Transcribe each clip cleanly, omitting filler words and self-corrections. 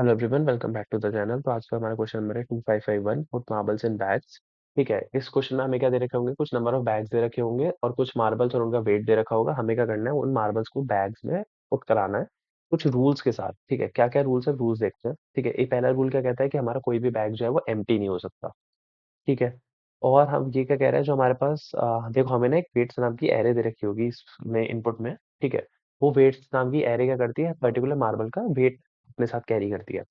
Hello everyone, welcome back to the channel. तो आज का हमारा क्वेश्चन नंबर है 2551 पुट मार्बल्स इन बैग्स। ठीक है, इस क्वेश्चन में हमें क्या दे रखे होंगे, कुछ नंबर ऑफ बैग्स दे रखे होंगे और कुछ मार्बल्स और उनका वेट दे रखा होगा। हमें क्या करना है, उन मार्बल्स को बैग्स में पुट कराना है कुछ रूल्स के साथ। ठीक है, क्या क्या रूल्स है, रूल्स देखते हैं। ठीक है, ये पहला रूल क्या कहता है कि हमारा कोई भी बैग जो है वो एम्प्टी नहीं हो सकता। ठीक है, और हम ये क्या कह रहे हैं, जो हमारे पास देखो हमें ना एक वेट्स नाम की एरे दे रखी होगी इसमें इनपुट में। ठीक है, वो वेट्स नाम की एरे क्या करती है, पर्टिकुलर मार्बल का वेट अपने साथ कैरी करती है।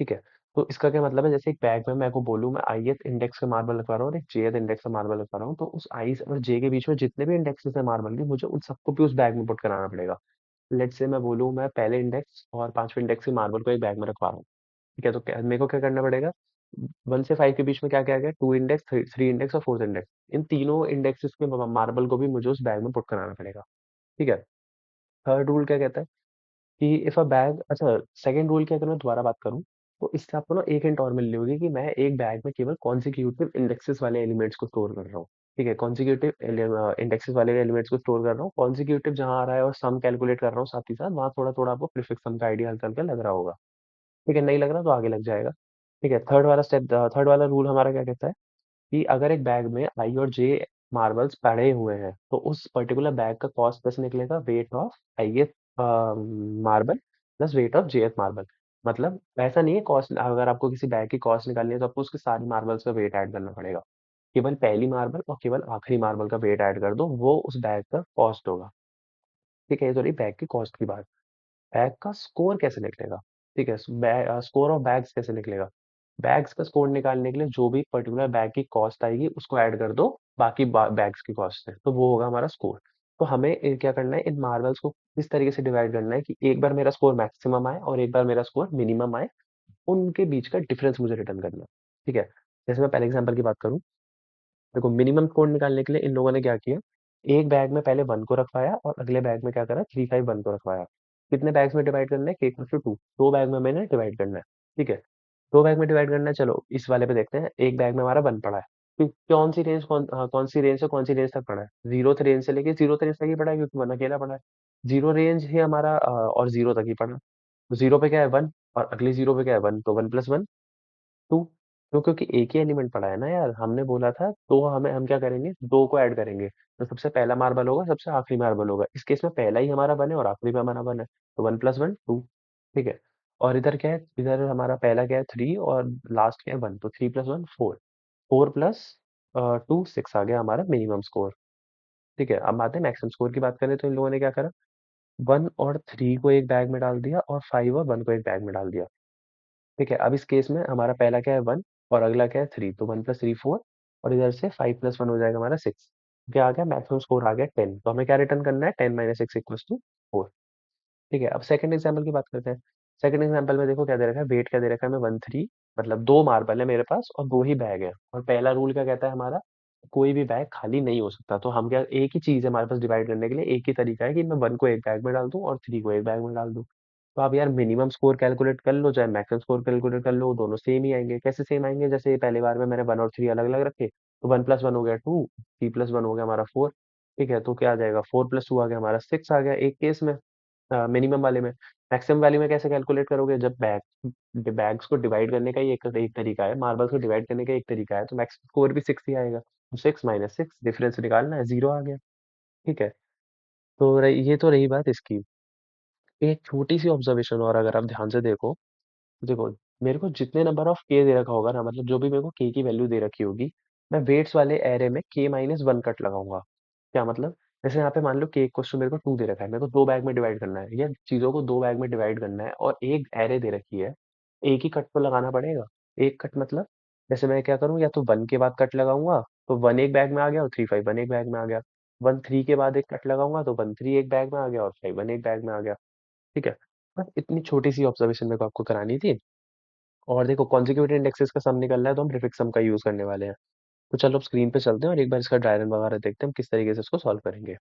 ठीक है, तो इसका क्या मतलब है, जैसे एक बैग में मैं को बोलूँ मैं ith इंडेक्स का मार्बल रखवा रहा हूँ और एक jth इंडेक्स का मार्बल रखवा रहा हूँ, तो उस i और j के बीच में जितने भी इंडेक्सेस है मार्बल के, मुझे उन सबको भी उस बैग में पुट कराना पड़ेगा। लेट्स से मैं बोलूँ मैं पहले इंडेक्स और पांचवें इंडेक्स के मार्बल को एक बैग में रखवा रहा हूँ। ठीक है, तो क्या मेरे को क्या करना पड़ेगा, 1 से 5 के बीच में क्या-क्या आ गया, 2 इंडेक्स, 3 इंडेक्स और 4th इंडेक्स। इन तीनों इंडेक्सेस के म मार्बल को भी मुझे उस बैग में पुट कराना पड़ेगा। ठीक है? थर्ड रूल क्या कहता है कि इफ अ बैग, अच्छा, सेकंड रूल क्या, अगर मैं दोबारा बात करूँ, तो इससे आपको ना एक हिंट और मिल रही होगी कि मैं एक बैग में केवल कॉन्सेक्यूटिव इंडेक्सेस वाले एलिमेंट्स को स्टोर कर रहा हूँ। ठीक है? कॉन्सेक्यूटिव इंडेक्सेस वाले एलिमेंट्स को स्टोर कर रहा हूँ। कॉन्सेक्यूटिव जहाँ आ रहा है और सम कैलकुलेट कर रहा हूँ साथ ही साथ, वहाँ थोड़ा-थोड़ा आपको प्रीफिक्स सम का आइडिया हल्का-हल्का लग रहा होगा। ठीक है, नहीं लग रहा तो आगे लग जाएगा। ठीक है, थर्ड वाला रूल हमारा क्या कहता है कि अगर एक बैग में आई और जे मार्बल्स पड़े हुए हैं, तो उस पर्टिकुलर बैग का कॉस्ट कैसे निकलेगा, weight of ith marble plus weight of jth marble. मतलब ऐसा नहीं है, कॉस्ट अगर आपको किसी बैग की कॉस्ट निकालनी है तो आपको उसकी सारी मार्बल्स का वेट ऐड करना पड़ेगा। केवल पहली मार्बल और केवल आखिरी मार्बल का वेट ऐड कर दो, वो उस बैग का कॉस्ट होगा। ठीक है, ये तो रही बैग की कॉस्ट की बात। बैग का स्कोर कैसे निकलेगा? ठीक है, स्कोर ऑफ बैग्स कैसे निकलेगा? बैग्स का स्कोर निकालने के लिए जो भी पर्टिकुलर बैग की कॉस्ट आएगी उसको ऐड कर दो बाकी बैग्स की कॉस्ट से, तो वो होगा हमारा स्कोर। तो हमें क्या करना है, इन मार्बल्स को इस तरीके से डिवाइड करना है कि एक बार मेरा स्कोर मैक्सिमम आए और एक बार मेरा स्कोर मिनिमम आए, उनके बीच का डिफरेंस मुझे रिटर्न करना है। ठीक है, जैसे मैं पहले एग्जांपल की बात करूं, देखो मिनिमम स्कोर निकालने के लिए इन लोगों ने क्या किया, एक बैग में पहले 1 को रखवाया और अगले बैग में क्या करा, 3 5 1 को रखवाया। कितने बैग्स में डिवाइड करना है, k इक्वल टू 2, 2 बैग में मैंने डिवाइड करना है। ठीक है, 2 बैग में डिवाइड करना है। चलो इस वाले पे देखते हैं, एक बैग में हमारा 1 पड़ा है। कौन सी रेंज से कौन सी रेंज तक पड़ा है, 0th रेंज से लेके 0th रेंज तक ही पड़ा है, क्योंकि 1 अकेला पड़ा है। 0 रेंज ही हमारा और 0 तक ही पड़ा। तो 0 पे क्या है, 1, और अगले 0 पे क्या है, 1, तो 1 प्लस 1 2। क्यों, क्योंकि एक ही एलिमेंट पड़ा है ना यार, हमने बोला था तो हम क्या करेंगे, दो को ऐड करेंगे। तो सबसे पहला मार्बल होगा, सबसे आखिरी मार्बल होगा। इस केस में पहला ही हमारा 1 है और आखिरी में हमारा 1 है, तो 1 प्लस 1 2। ठीक है, और इधर क्या है, इधर हमारा पहला क्या है, 3, और लास्ट क्या है 1, तो 3 प्लस 1 4, 4 प्लस 2 6 आ गया हमारा मिनिमम स्कोर। ठीक है, अब आते हैं मैक्सिमम स्कोर की बात करें, तो इन लोगों ने क्या करा, 1 और 3 को एक बैग में डाल दिया और 5 और 1 को एक बैग में डाल दिया। ठीक है, अब इस केस में हमारा पहला क्या है 1 और अगला क्या है 3, तो 1 प्लस 3 4, और इधर से 5 प्लस 1 हो जाएगा हमारा 6। क्या आ गया, मैक्सिमम स्कोर आ गया 10। तो हमें क्या रिटर्न करना है, 10 माइनस 6 इक्वल्स टू 4। ठीक है, अब सेकंड एग्जांपल की बात करते हैं। सेकंड एग्जांपल में देखो क्या दे रखा है, वेट क्या दे रखा है, हमें 1 3, मतलब 2 मार्बल है मेरे पास और 2 ही बैग है, और पहला रूल क्या कहता है हमारा, कोई भी बैग खाली नहीं हो सकता। तो हम क्या, एक ही चीज़ है हमारे पास डिवाइड करने के लिए, एक ही तरीका है कि मैं 1 को एक बैग में डाल दूँ और 3 को एक बैग में डाल दूँ। तो आप यार मिनिमम स्कोर कैलकुलेट कर लो, चाहे मैक्सिमम स्कोर कैलकुलेट कर लो, दोनों सेम ही आएँगे। कैसे सेम आएँगे, जैसे पहली बार में मैंने 1 और 3 अलग-अलग रखे, तो 1 प्लस 1 हो गया 2, 3 प्लस 1 हो गया हमारा 4। ठीक है, तो क्या आ जाएगा, 4 प्लस 2 आ गया हमारा 6 आ गया एक केस में, मिनिमम वाले में। मैक्सिमम वैल्यू में कैसे कैलकुलेट करोगे, जब बैग्स को डिवाइड करने का ही एक एक तरीका है, मार्बल्स को डिवाइड करने का एक तरीका है, तो मैक्सिमम स्कोर भी 6 ही आएगा। तो 6 माइनस 6 डिफरेंस निकालना है, 0 आ गया। ठीक है, तो ये तो रही बात इसकी। एक छोटी-सी ऑब्जर्वेशन और अगर आप ध्यान से देखो, देखो, मेरे को जितने नंबर ऑफ k दे रखा होगा ना, मतलब जो भी मेरे को k की वैल्यू दे रखी होगी, मैं वेट्स वाले एरे में k माइनस 1 कट लगाऊँगा। क्या मतलब? जैसे यहाँ पे मान लो k इक्वल्स टू मेरे को 2 दे रखा है, मेरे को 2 बैग में डिवाइड करना है, या चीज़ों को 2 बैग में डिवाइड करना है और एक एरे दे रखी है, एक ही कट तो लगाना पड़ेगा। एक कट मतलब, जैसे मैं क्या करूँ, या तो 1 के बाद कट लगाऊँगा, तो 1 एक बैग में आ गया और 3 5 1 एक बैग में आ गया। 1 3 के बाद एक कट लगाऊँगा, तो 1 3 एक बैग में आ गया और 5 1 एक बैग में आ गया। ठीक है? बस इतनी छोटी-सी ऑब्जर्वेशन मेरे को आपको करानी थी। और देखो कॉन्जिक्यूटिव इंडेक्सेस का सम निकलना है, तो हम प्रीफिक्स सम का यूज़ करने वाले हैं। तो चलो अब स्क्रीन पे चलते हैं और एक बार इसका डायग्राम वगैरह देखते हैं हम किस तरीके से इसको सॉल्व करेंगे।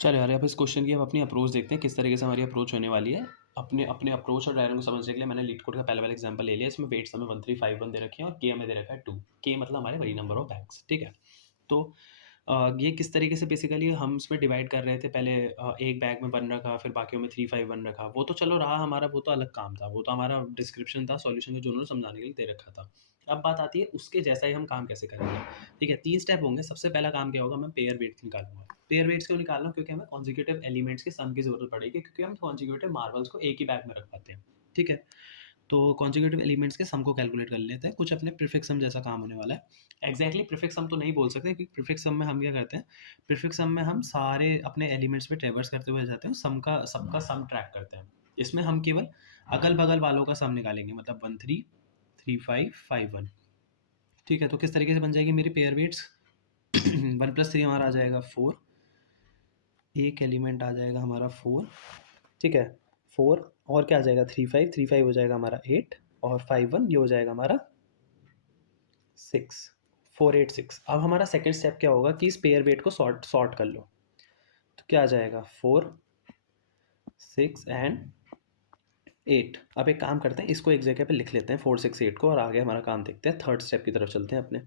चलो यार, अब इस क्वेश्चन की हम अपनी अप्रोच देखते हैं किस तरीके से हमारी अप्रोच होने वाली है। अपने अपने अप्रोच और डायग्राम को समझने के लिए मैंने लीड कोड का पहला वाला एग्जांपल ले लिया। इसमें वेट्स हमें 1351 दे रखे हैं और के हमें दे रखा है 2। के मतलब हमारे वही नंबर ऑफ बैग्स। ठीक है, तो ये किस तरीके से बेसिकली हम इसमें डिवाइड कर रहे थे पहले, एक बैग में 1 रखा, फिर बाकियों में 3, 5, 1 रखा। वो तो चलो रहा हमारा, वो तो अलग काम था। वो तो हमारा डिस्क्रिप्शन था, सॉल्यूशन का जो उन्होंने समझाने के लिए दे रखा था। अब बात आती है उसके जैसा ही हम काम कैसे करेंगे। ठीक है, 3 स्टेप होंगे। सबसे पहला काम क्या होगा, मैं पेयर वेट्स निकालूँगा। पेयर वेट्स क्यों निकाल रहा हूँ? क्योंकि हमें कॉन्सेक्यूटिव एलिमेंट्स की सम की ज़रूरत पड़ेगी, क्योंकि हम कॉन्सेक्यूटिव मार्बल्स को एक ही बैग में रख पाते हैं। ठीक है? तो कॉन्जिक्यूटिव एलिमेंट्स के सम को कैलकुलेट कर लेते हैं। कुछ अपने प्रीफिक्स सम जैसा काम होने वाला है। एग्जैक्टली प्रीफिक्स सम तो नहीं बोल सकते, क्योंकि प्रीफिक्स सम में हम क्या करते हैं, प्रीफिक्स सम में हम सारे अपने एलिमेंट्स पे ट्रेवर्स करते हुए जाते हैं, सम का सबका सम ट्रैक करते हैं। इसमें हम केवल अगल बगल वालों का सम निकालेंगे, मतलब 1 3 3 5 5 1। ठीक है, तो किस तरीके से बन जाएगी मेरी पेयर वेट्स? 1 प्लस 3 हमारा आ जाएगा 4, एक एलिमेंट आ जाएगा हमारा 4। ठीक है, 4 और क्या आ जाएगा, 3 5, 3 5 हो जाएगा हमारा 8, और 5 1 ये हो जाएगा हमारा 6, 4 8 6। अब हमारा सेकंड स्टेप क्या होगा कि इस पेयर वेट को सॉर्ट सॉर्ट कर लो। तो क्या आ जाएगा, 4 6 एंड 8। अब एक काम करते हैं, इसको एक जगह पे लिख लेते हैं 4 6 8 को, और आगे हमारा काम देखते हैं। थर्ड स्टेप की तरफ चलते हैं अपने।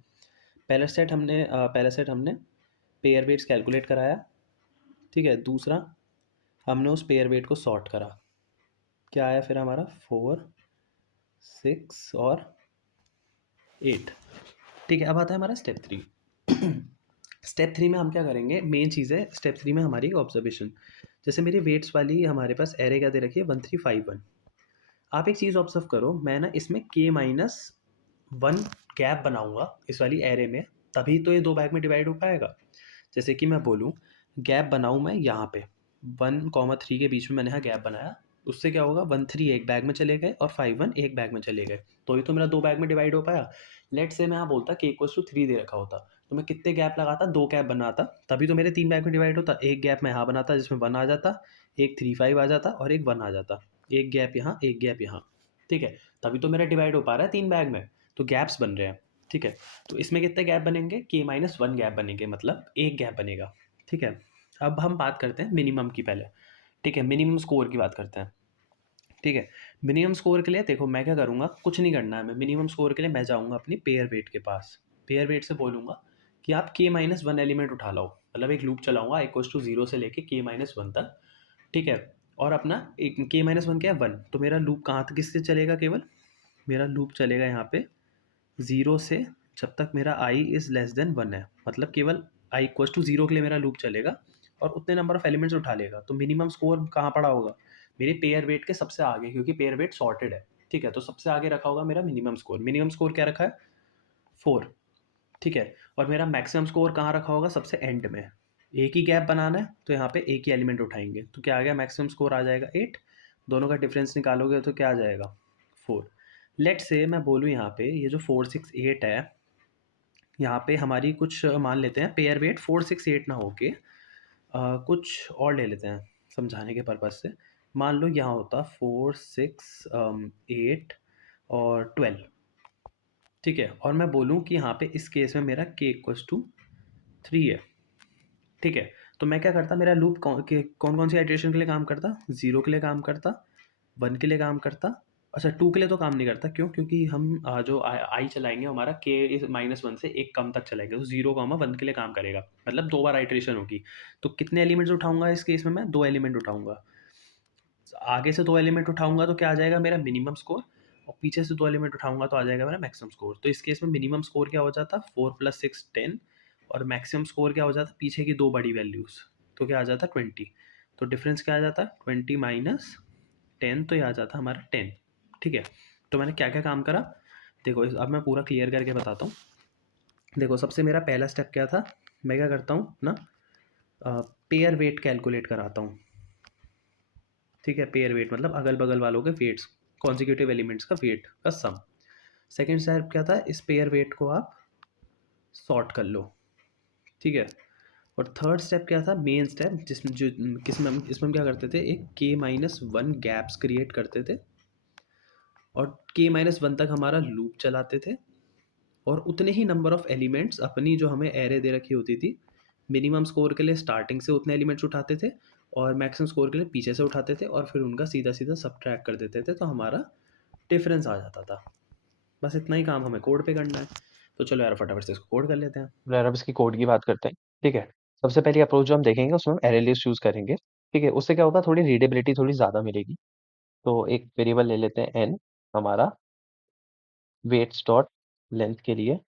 पहला सेट हमने पेयर वेट्स कैलकुलेट कराया। ठीक है, दूसरा हमने उस पेयर वेट को सॉर्ट करा। क्या आया फिर हमारा, 4 6 और 8। ठीक है, अब आता है हमारा स्टेप 3। स्टेप 3 में हम क्या करेंगे, मेन चीज़ है स्टेप 3 में हमारी ऑब्जर्वेशन। जैसे मेरी वेट्स वाली हमारे पास एरे क्या दे रखी है, 1 3 5 1। आप एक चीज़ ऑब्जर्व करो, मैं ना इसमें k-1 गैप बनाऊंगा इस वाली एरे में, तभी तो ये दो बैग में डिवाइड हो पाएगा। जैसे कि मैं बोलूँ, गैप बनाऊँ मैं यहाँ पे 1, 3 के बीच में मैंने यहाँ गैप बनाया। उससे क्या होगा, 1 3 एक बैग में चले गए और 5 1 एक बैग में चले गए, तो ये तो मेरा दो बैग में डिवाइड हो पाया। लेट से मैं यहाँ बोलता k = 3 दे रखा होता, तो मैं कितने गैप लगाता, दो गैप बनाता, तभी तो मेरे तीन बैग में डिवाइड होता। एक गैप मैं यहाँ बनाता जिसमें 1 आ जाता, एक 3 5 आ जाता, और एक 1 आ जाता। एक गैप यहाँ, एक गैप यहाँ। ठीक है, तभी तो मेरा डिवाइड हो पा रहा है तीन बैग में, तो गैप्स बन रहे हैं। ठीक है, तो इसमें कितने गैप बनेंगे, k-1 गैप बनेंगे, मतलब एक गैप बनेगा। ठीक है, अब हम बात करते हैं मिनिमम की पहले। ठीक है, मिनिमम स्कोर की बात करते हैं। ठीक है, मिनिमम स्कोर के लिए देखो मैं क्या करूँगा, कुछ नहीं करना है। मैं मिनिमम स्कोर के लिए मैं जाऊँगा अपनी पेयर वेट के पास। पेयर वेट से बोलूँगा कि आप k-1 एलिमेंट उठा लाओ, मतलब एक लूप चलाऊँगा =0 से लेके k-1 तक। ठीक है, और अपना एक k-1 क्या है, 1, तो मेरा लूप कहाँ तक किससे चलेगा, केवल मेरा लूप चलेगा यहाँ पे 0 से, जब तक मेरा i इज़ लेस देन 1 है, मतलब केवल i = 0 के लिए मेरा लूप चलेगा, और उतने नंबर ऑफ एलिमेंट्स उठा लेगा। तो मिनिमम स्कोर कहाँ पड़ा होगा, मेरे पेयर वेट के सबसे आगे, क्योंकि पेयर वेट सॉर्टेड है। ठीक है, तो सबसे आगे रखा होगा मेरा मिनिमम स्कोर। मिनिमम स्कोर क्या रखा है, 4। ठीक है, और मेरा मैक्सिमम स्कोर कहाँ रखा होगा, सबसे एंड में। एक ही गैप बनाना है तो यहाँ पे एक ही एलिमेंट उठाएंगे, तो क्या आ गया, मैक्सिमम स्कोर आ जाएगा 8। दोनों का डिफरेंस निकालोगे तो क्या आ जाएगा, 4। लेट से मैं बोलूँ यहाँ पे ये जो 4 6 8 है, यहाँ पे हमारी कुछ मान लेते हैं पेयर वेट 4 6 8 ना होके कुछ और ले लेते हैं समझाने के पर्पज़ से। मान लो यहाँ होता 4 6 8 और 12। ठीक है, और मैं बोलूँ कि यहाँ पे इस केस में मेरा k = 3 है। ठीक है, तो मैं क्या करता, मेरा लूप कौन कौन सी आइटरेशन के लिए काम करता, 0 के लिए काम करता, 1 के लिए काम करता। अच्छा, 2 के लिए तो काम नहीं करता, क्यों, क्योंकि हम जो आई चलाएंगे हमारा k-1 से एक कम तक चलाएंगे, तो 0, 1 के लिए काम करेगा, मतलब दो बार आइटरेशन होगी। तो कितने एलिमेंट्स उठाऊंगा इस केस में, मैं दो एलिमेंट उठाऊंगा। आगे से दो एलिमेंट उठाऊंगा तो क्या आ जाएगा मेरा मिनिमम स्कोर, और पीछे से दो एलिमेंट उठाऊंगा तो आ जाएगा मेरा मैक्सिमम स्कोर। तो इस केस में मिनिमम स्कोर क्या हो जाता, 4 + 6 10, और मैक्सिमम स्कोर क्या हो जाता, पीछे की दो बड़ी वैल्यूज़, तो क्या आ जाता 20। तो डिफरेंस क्या आ जाता, 20 - 10, तो ये आ जाता हमारा 10। ठीक है, तो मैंने क्या क्या काम करा, देखो अब मैं पूरा क्लियर करके बताता हूँ। देखो, सबसे मेरा पहला स्टेप क्या था, मैं क्या करता हूँ ना, पेयर वेट कैलकुलेट कराता हूँ। ठीक है, पेयर वेट मतलब अगल बगल वालों के वेट्स, कॉन्जिक्यूटिव एलिमेंट्स का वेट का सम। सेकेंड स्टेप क्या था, इस पेयर वेट को आप सॉर्ट कर लो। ठीक है, और थर्ड स्टेप क्या था, मेन स्टेप, जिसमें जो किसमें हम इसमें हम क्या करते थे, एक k-1 गैप्स क्रिएट करते थे, और k-1 तक हमारा लूप चलाते थे, और उतने ही नंबर ऑफ एलिमेंट्स अपनी जो हमें एरे दे रखी होती थी, मिनिमम स्कोर के लिए स्टार्टिंग से उतने एलिमेंट्स उठाते थे, और मैक्सिमम स्कोर के लिए पीछे से उठाते थे, और फिर उनका सीधा सीधा सब्ट्रैक्ट कर देते थे, तो हमारा डिफरेंस आ जाता था। बस इतना ही काम हमें कोड पे करना है। तो चलो यार फटाफट से इसको कोड कर लेते हैं। यार अब इसकी कोड की बात करते हैं। ठीक है। सबसे पहली अप्रोच जो हम देखेंगे उसमें हम एरे लिस्ट यूज करेंगे। ठीक है, उससे क्या होगा, थोड़ी रीडेबिलिटी थोड़ी ज्यादा मिलेगी। तो एक वेरिएबल ले लेते हैं एन हमारा वेट्स डॉट लेंथ के लिए।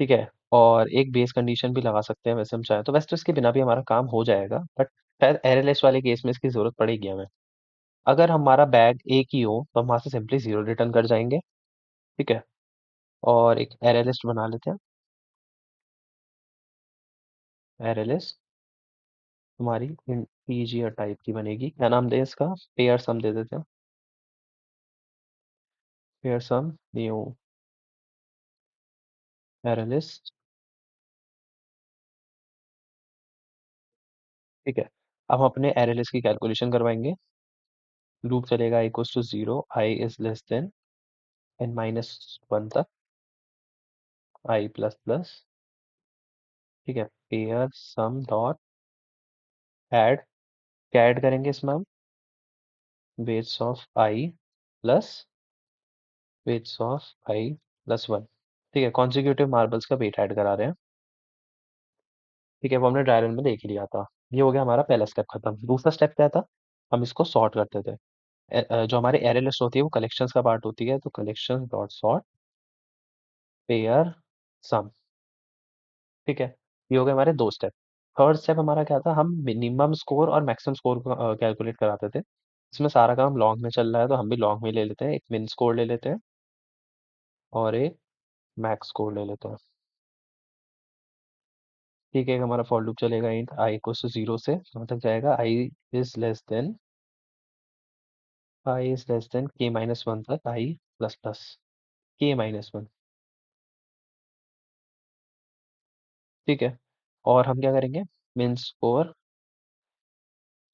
ठीक है, और एक बेस कंडीशन भी लगा सकते हैं वैसे हम चाहें तो, वैसे तो इसके बिना भी हमारा काम हो जाएगा, बट शायद एरे लिस्ट वाले केस में इसकी जरूरत पड़ेगी हमें। अगर हमारा बैग एक ही हो तो हम वहां से सिंपली जीरो रिटर्न कर जाएंगे। ठीक है, और एक एरे लिस्ट बना लेते हैं। एरे लिस्ट हमारी इंटीजर टाइप की बनेगी, क्या नाम दें इसका, पेयर सम दे देते हैं। Pair sum new array list. ठीक है, अब हम अपने एरे लिस्ट की कैलकुलेशन करवाएंगे। लूप चलेगा equals to zero, I is less than N minus one तक, आई प्लस प्लस। ठीक है, पेयर सम डॉट ऐड, क्या ऐड करेंगे इसमें हम, weights of I plus weights of I plus one. ठीक है, कॉन्जिक्यूटिव मार्बल्स का वेट ऐड करा रहे हैं। ठीक है, वो हमने ड्राई रन में देख ही लिया था। ये हो गया हमारा पहला स्टेप खत्म। दूसरा स्टेप क्या था, हम इसको सॉर्ट करते थे। जो हमारी एरे लिस्ट होती है वो कलेक्शंस का पार्ट होती है, तो कलेक्शन डॉट सॉर्ट पेयर सम। ठीक है, ये हो गए हमारे दो स्टेप। थर्ड स्टेप हमारा क्या था, हम मिनिमम स्कोर और मैक्सिमम स्कोर को कैलकुलेट कराते थे। इसमें सारा काम लॉन्ग में चल रहा है तो हम भी लॉन्ग में ले लेते हैं। एक मिन स्कोर ले लेते हैं और एक मैक्स स्कोर ले लेते हैं। ठीक है, हमारा फॉर लूप चलेगा int i equals to zero से कहाँ तक जाएगा, i is less than k minus one तक, आई plus plus k minus one. ठीक है, और हम क्या करेंगे, min score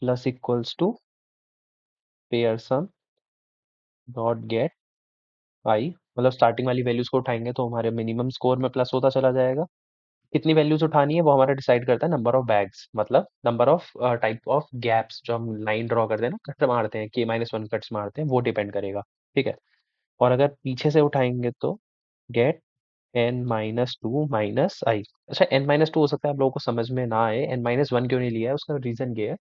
plus equals to pair sum dot get i, मतलब स्टार्टिंग वाली वैल्यूज को उठाएंगे तो हमारे मिनिमम स्कोर में प्लस होता चला जाएगा। कितनी वैल्यूज उठानी है वो हमारा डिसाइड करता है नंबर ऑफ बैग्स, मतलब number of type of gaps जो हम लाइन ड्रॉ करते हैं ना, कट मारते हैं, के माइनस वन कट्स मारते हैं, वो डिपेंड करेगा। ठीक है, और अगर पीछे से उठाएंगे तो get n minus two minus i. अच्छा, एन माइनस टू हो सकता है आप लोगों को समझ में ना आए, एन माइनस वन क्यों नहीं लिया है, उसका रीजन ये है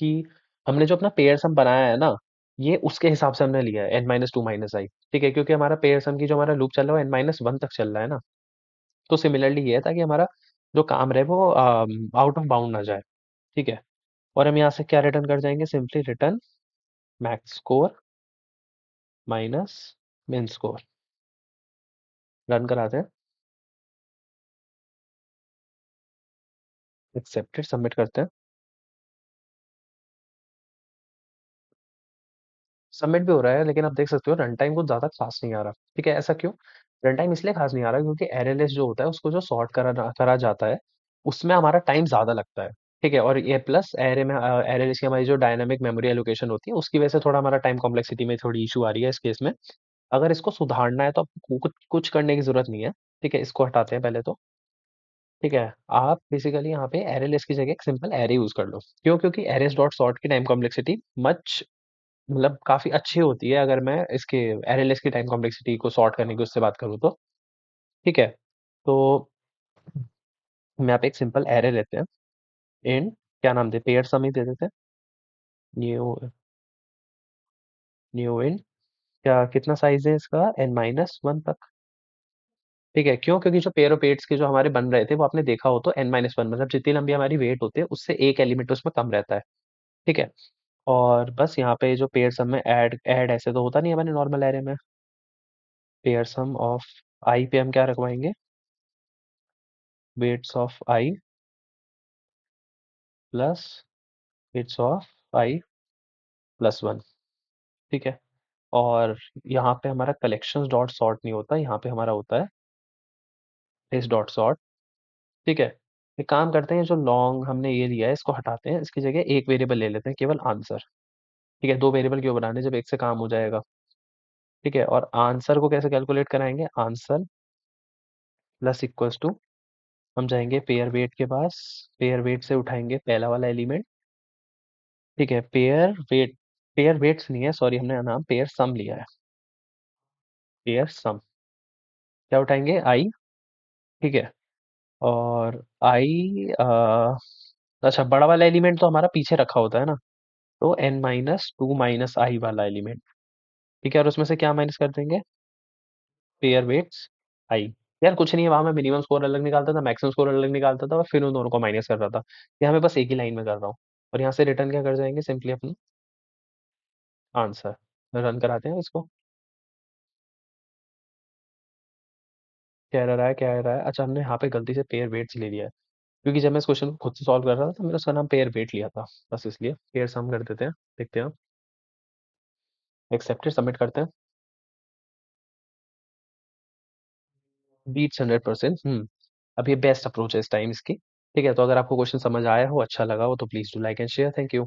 कि हमने जो अपना पेयर सम बनाया है ना, ये उसके हिसाब से हमने लिया है एन माइनस टू माइनस आई। ठीक है, क्योंकि हमारा पेयर सम की जो हमारा लूप चल रहा है वो एन माइनस वन तक चल रहा है ना। तो सिमिलरली ये है ताकि हमारा जो काम रहे वो आउट ऑफ बाउंड ना जाए। ठीक है, और हम यहाँ से क्या रिटर्न कर जाएंगे, simply return max score minus मिन स्कोर। रन कराते हैं, एक्सेप्टेड, सबमिट करते हैं। सबमिट भी हो रहा है, लेकिन आप देख सकते हो रन टाइम कुछ ज़्यादा खास नहीं आ रहा। ठीक है, ऐसा क्यों, रन टाइम इसलिए खास नहीं आ रहा क्योंकि एरएलएस जो होता है उसको जो सॉर्ट करा करा जाता है उसमें हमारा टाइम ज़्यादा लगता है। ठीक है, और ये प्लस एरे में एरएलएस की हमारी जो डायनामिक मेमोरी एलोकेशन होती है उसकी वजह से थोड़ा हमारा टाइम कॉम्प्लेक्सिटी में थोड़ी इशू आ रही है इस केस में। अगर इसको सुधारना है तो आपको कुछ कुछ करने की ज़रूरत नहीं है। ठीक है, इसको हटाते हैं पहले तो। ठीक है, आप बेसिकली यहाँ पे एरएलएस की जगह एक सिंपल एरे यूज़ कर लो। क्यों, क्योंकि एरेस डॉट सॉर्ट की टाइम कॉम्प्लेक्सिटी मच, मतलब काफ़ी अच्छी होती है अगर मैं इसके एरएलएस की टाइम कॉम्प्लेक्सिटी को सॉर्ट करने की उससे बात करूँ तो। ठीक है, तो हम यहाँ पे एक सिंपल एरे लेते हैं। इंट क्या नाम दे, पेयर सम ही दे देते हैं। न्यू न्यू इंट, क्या कितना साइज है इसका, एन माइनस वन तक। ठीक है, क्यों, क्योंकि जो पेयर ऑफ वेट्स के जो हमारे बन रहे थे वो आपने देखा हो तो एन माइनस वन, मतलब जितनी लंबी हमारी वेट होती है उससे एक एलिमेंट उसमें कम रहता है। ठीक है, और बस यहाँ पे जो पेयर सम में ऐड ऐड ऐसे तो होता नहीं है मैंने नॉर्मल एरे में। पेयर सम ऑफ आई पे हम क्या रखवाएंगे, weights of I plus weights of I plus one. ठीक है, और यहाँ पे हमारा कलेक्शंस डॉट सॉर्ट नहीं होता, यहाँ पे हमारा होता है इस डॉट सॉर्ट। ठीक है, एक काम करते हैं, जो लॉन्ग हमने ये लिया है इसको हटाते हैं, इसकी जगह एक वेरिएबल ले लेते हैं, केवल आंसर। ठीक है, दो वेरिएबल क्यों बनाने जब एक से काम हो जाएगा। ठीक है, और आंसर को कैसे कैलकुलेट कराएंगे, आंसर प्लस इक्वल्स टू, हम जाएंगे पेयर वेट के पास, पेयर वेट से उठाएंगे पहला वाला एलिमेंट। ठीक है, पेयर वेट्स नहीं है, सॉरी, हमने नाम पेयर सम लिया है। पेयर सम क्या उठाएंगे, आई। ठीक है, और आई अच्छा, बड़ा वाला एलिमेंट तो हमारा पीछे रखा होता है ना, तो n-2 - i वाला एलिमेंट। ठीक है, और उसमें से क्या माइनस कर देंगे? पेयर वेट्स आई। यार कुछ नहीं है, वहां मैं मिनिमम स्कोर अलग निकालता था, मैक्सिमम स्कोर अलग निकालता था, और फिर उन दोनों को माइनस कर रहा था। यहाँ मैं बस एक ही लाइन में कर रहा हूँ। और यहाँ से रिटर्न क्या कर जाएंगे? सिंपली अपना आंसर। रन कराते हैं इसको। क्या एरर आया, क्या एरर आया? अच्छा, हमने यहाँ पे गलती से पेयर वेट्स ले लिया है, क्योंकि जब मैं इस क्वेश्चन को खुद से सॉल्व कर रहा था तो मैंने उसका नाम पेयर वेट लिया था, बस इसलिए पेयर सम कर देते हैं। देखते हैं, एक्सेप्टेड, सबमिट करते हैं। बीट्स 100%। अब ये बेस्ट अप्रोच है इस टाइम इसकी। ठीक है, तो अगर आपको क्वेश्चन समझ आया हो, अच्छा लगा हो, तो please do like and share. Thank you.